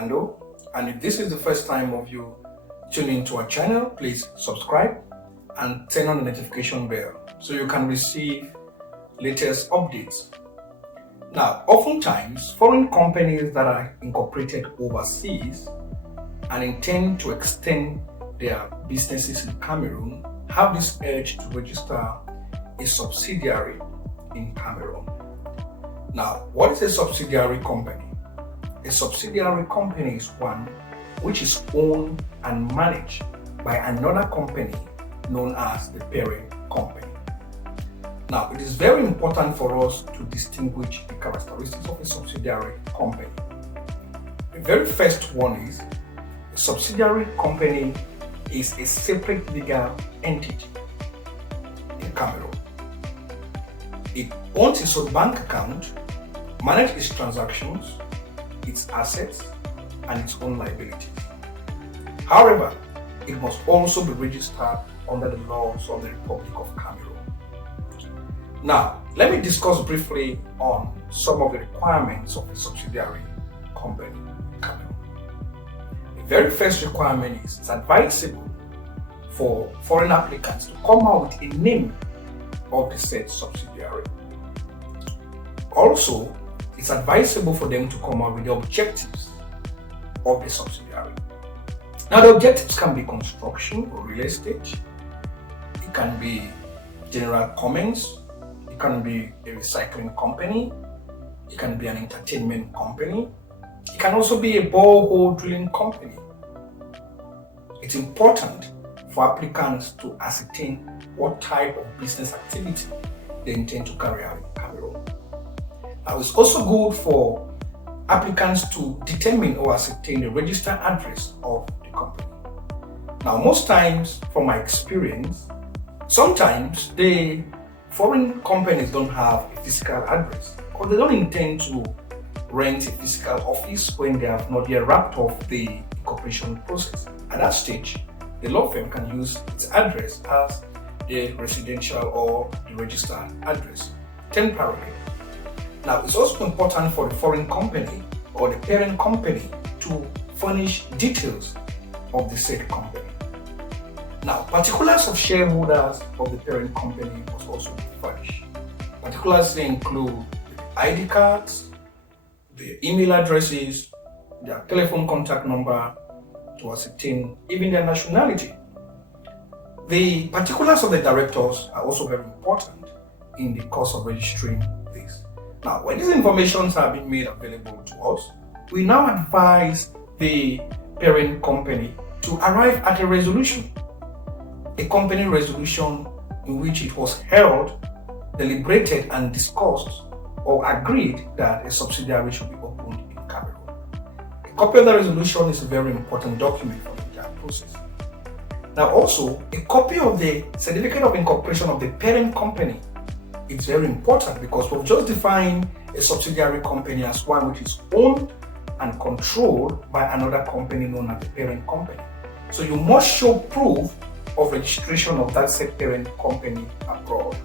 Orlando, and if this is the first time of you tuning into our channel, please subscribe and turn on the notification bell so you can receive latest updates. Now, oftentimes, foreign companies that are incorporated overseas and intend to extend their businesses in Cameroon have this urge to register a subsidiary in Cameroon. Now, what is a subsidiary company? A subsidiary company is one which is owned and managed by another company known as the parent company. Now, it is very important for us to distinguish the characteristics of a subsidiary company. The very first one is a subsidiary company is a separate legal entity in Cameroon. It owns its own bank account, manages its transactions, its assets, and its own liabilities. However, it must also be registered under the laws of the Republic of Cameroon. Now, let me discuss briefly on some of the requirements of a subsidiary company in Cameroon. The very first requirement is it's advisable for foreign applicants to come out with a name of the said subsidiary. Also, it's advisable for them to come out with the objectives of the subsidiary. Now, the objectives can be construction or real estate. It can be general comments. It can be a recycling company. It can be an entertainment company. It can also be a borehole drilling company. It's important for applicants to ascertain what type of business activity they intend to carry out in Cameroon. Now, it's also good for applicants to determine or ascertain the registered address of the company. Now, most times, from my experience, sometimes the foreign companies don't have a physical address, or they don't intend to rent a physical office when they have not yet wrapped up the incorporation process. At that stage, the law firm can use its address as the residential or the registered address temporarily. Now, it's also important for the foreign company or the parent company to furnish details of the said company. Now, particulars of shareholders of the parent company must also be furnished. Particulars include the ID cards, their email addresses, their telephone contact number, to ascertain even their nationality. The particulars of the directors are also very important in the course of registering this. Now, when these informations are being made available to us, we now advise the parent company to arrive at a resolution, a company resolution in which it was held, deliberated, and discussed or agreed that a subsidiary should be opened in Cameroon. A copy of the resolution is a very important document for the entire process. Now, also, a copy of the certificate of incorporation of the parent company is very important because we've just defined a subsidiary company as one which is owned and controlled by another company known as the parent company. So you must show proof of registration of that said parent company abroad.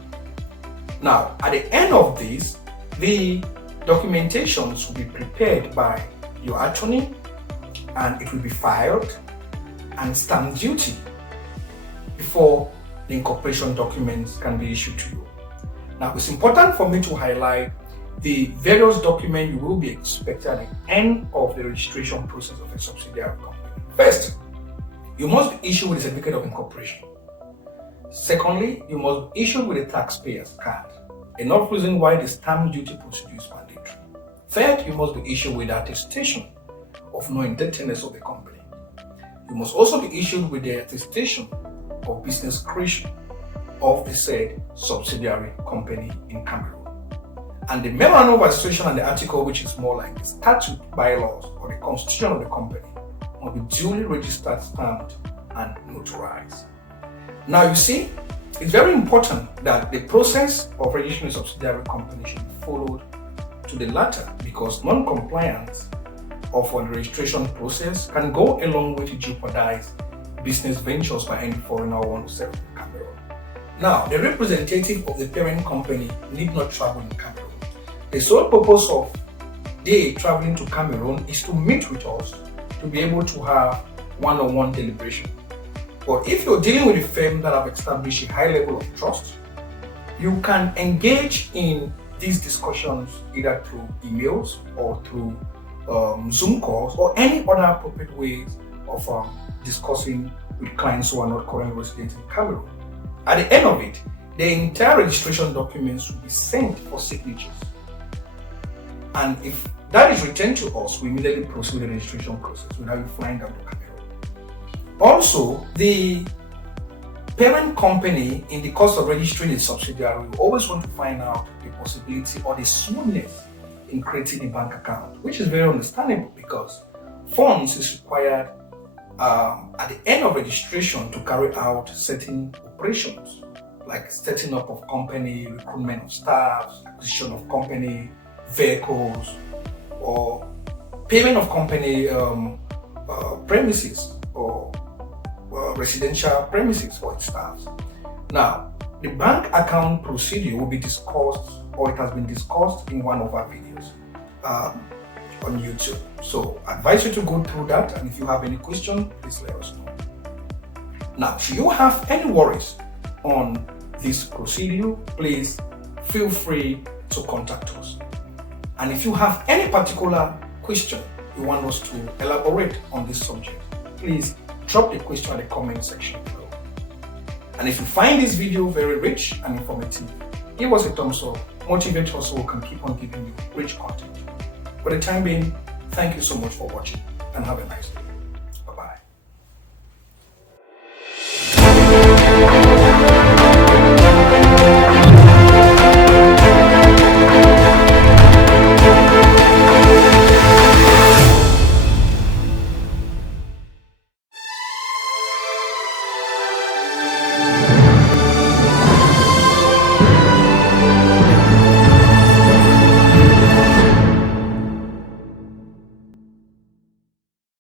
Now, at the end of this, the documentations will be prepared by your attorney and it will be filed and stamp duty before the incorporation documents can be issued to you. Now, it's important for me to highlight the various documents you will be expected at the end of the registration process of a subsidiary company. First, you must be issued with a certificate of incorporation. Secondly, you must be issued with a taxpayer's card. Enough reason why the stamp duty procedure is mandatory. Third, you must be issued with attestation of no indebtedness of the company. You must also be issued with the attestation of business creation of the said subsidiary company in Cameroon. And the memorandum of association and the article, which is more like the statute, bylaws, or the constitution of the company, must be duly registered, stamped, and notarized. Now, you see, it's very important that the process of registering a subsidiary company should be followed to the latter, because non-compliance of the registration process can go a long way to jeopardize business ventures by any foreigner who wants to settle in Cameroon. Now, the representative of the parent company need not travel in Cameroon. The sole purpose of they traveling to Cameroon is to meet with us to be able to have one-on-one deliberation. But if you're dealing with a firm that have established a high level of trust, you can engage in these discussions either through emails or through Zoom calls or any other appropriate ways of discussing with clients who are not currently resident in Cameroon. At the end of it, the entire registration documents will be sent for signatures. And if that is returned to us, we immediately proceed with the registration process without you flying down to Cameroon. Also, the parent company, in the course of registering its subsidiary, will always want to find out the possibility or the smoothness in creating a bank account, which is very understandable because funds is required at the end of registration to carry out certain operations like setting up of company, recruitment of staff, acquisition of company vehicles, or payment of company premises or residential premises for its staff. Now, the bank account procedure will be discussed, or it has been discussed in one of our videos on YouTube. So I advise you to go through that, and if you have any question, please let us know. Now, if you have any worries on this procedure, please feel free to contact us. And if you have any particular question you want us to elaborate on this subject, please drop the question in the comment section below. And if you find this video very rich and informative, give us a thumbs up, motivate us so we can keep on giving you rich content. For the time being, thank you so much for watching and have a nice day.